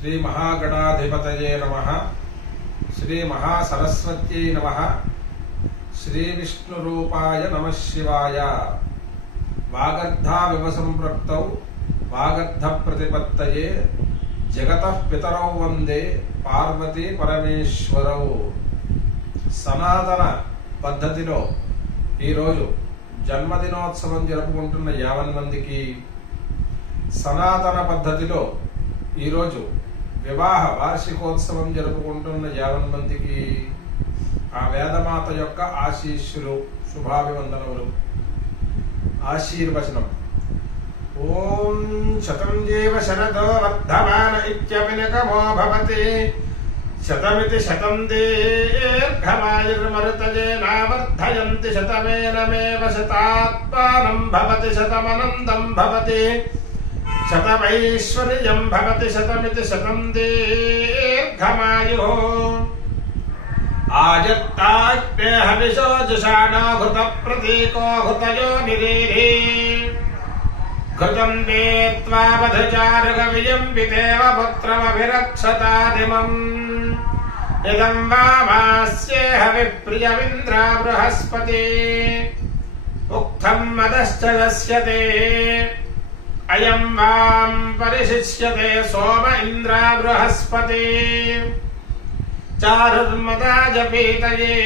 శ్రీ మహాగణాధిపతయే నమ. శ్రీ మహాసరస్వత్యై నమ. శ్రీ విష్ణురూపాయ నమ శివాయ. వాగర్ధావివ సంపృక్తౌ వాగర్ధ ప్రతిపత్తయే జగత పితరౌ వందే పార్వతీ పరమేశ్వరౌ. సనాతన పద్ధతిలో ఈరోజు జన్మదినోత్సవం జరుపుకుంటున్న యావన్ మందికి సనాతన పద్ధతిలో ఈరోజు వివాహ వార్షికోత్సవం జరుపుకుంటున్న యావన్ ఆ వేదమాత యొక్క ఆశీస్సులు శుభాభివందనములు. ఆశీర్వచనం. ఓం శతం జీవ శరదో వర్ధమాన ఇత్యపినకమో భవతి శతమితి శతం దీర్ఘమాయుర్మరుతజే నావర్ధయంతి శతమేనమేవ శతాత్మానం భవతి శతమనందం భవతి. शतमैश्वर्यं भवति शतमिति शतं दीर्घमायुः। आजत्ताग्ने हविषो जुषाणो घृतप्रतीको घृतयो निरीरि घृतं देत्वा वधचारुगविजम्बितेव पुत्रमभिरक्षतादिमम्। इदं वामास्ये हविप्रियमिन्द्रा बृहस्पति उक्तं मदश्च यस्य అయం వాం పరిశిష్యతే సోమ ఇంద్ర బృహస్పతి చారుర్మదా జపీతయే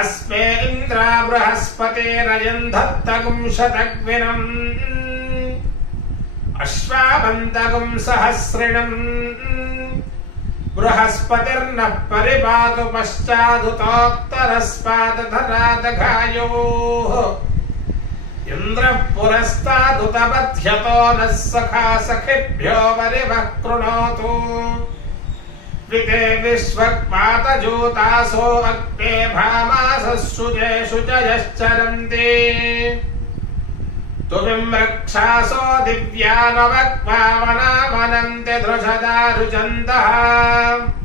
అస్మే ఇంద్ర బృహస్పతి రజం దత్తగుం శతగ్వినం అశ్వాబంతగుం సహస్రిణం బృహస్పతిర్నః పరిపాతు పశ్చాదుతోత్తరస్పాదధరాదఘాయోః पुरस्तादुतबध्यतो नः सखा सखिभ्यो वरिवः कृणोतु। विते विश्वक्पातजूतासो अग्ने भामासः शुजेषु च यश्चरन्ति। तुमिं रक्षासो दिव्यानवक्पावनामनन्ति दृशदारुचन्दः त्वामग्ने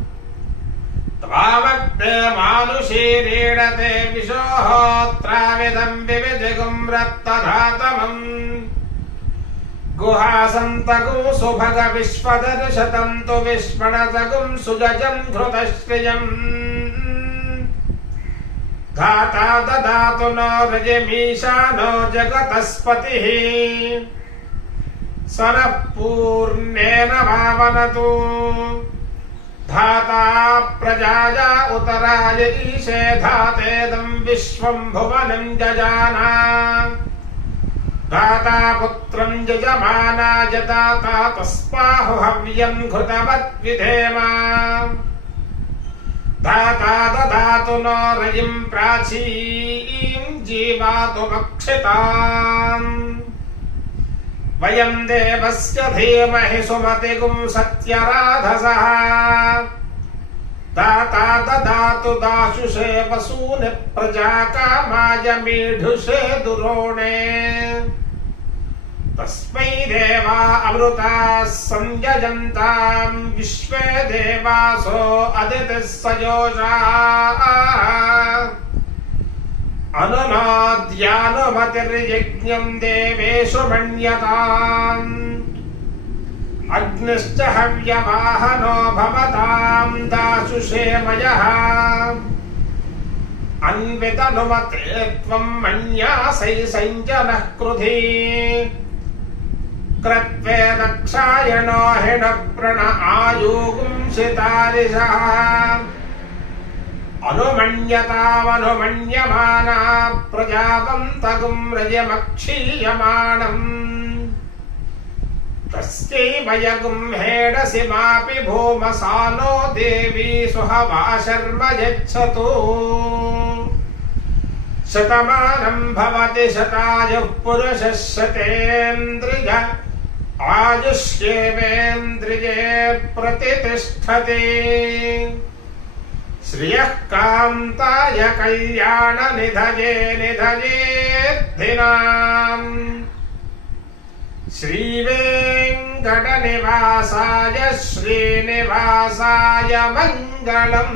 मानुषीरीडते विशोहोत्राविदं विविधिगुं रत्तधातमम् गुहासन्तगुं सुभग विश्वदर्शतं तु विष्मणसगुं सुजजं धृतश्रियम्। धाता ददातु नो रजमीशानो जगतस्पतिः। सरः पूर्णेन भावनतु धाता प्रजाया उतराय ईशे धातेदं विश्वं भुवनं जजाना दाता पुत्रं दाता तस्माहु हव्यं घृतवद्विधेम दाता ददातु नो रयिं प्राचीं जीवातुमक्षिताम्। वयं देवस्य धीमहि सुमतिगुं सत्यराधसः। दाता ददातु दाशुषे वसूनि प्रजाकामाय मीढुषे दुरोणे। तस्मै देवा अमृताः संयजन्तां विश्वे देवासो अदितिः सजोषाः। अनुनाद्यानुमतिर्यज्ञं देवेषु मन्यताम्। अग्निश्च हव्यवाहनो भवतां दाशुषेमयः अन्वितनुमते त्वं मन्यासै सञ्जनः क्रुधी। क्रत्वे दक्षायणो हिणप्रण आयुगुंसितारिषः अनुमन्यतामनुमन्यमाना प्रजावन्तगुं रजमक्षीयमाणम्। तस्यै वयगुं हेडसि मापि भूमसानो देवी सुहवा शर्म यच्छतु शतमानं भवति शतायुः पुरुषः शतेन्द्रिय। आयुष्येवेन्द्रिये प्रतितिष्ठति। శ్రియకాంతాయ కళ్యాణ నిధయే నిధయేద్ధినాం శ్రీవేంకటనివాసాయ శ్రీనివాసాయ మంగళం.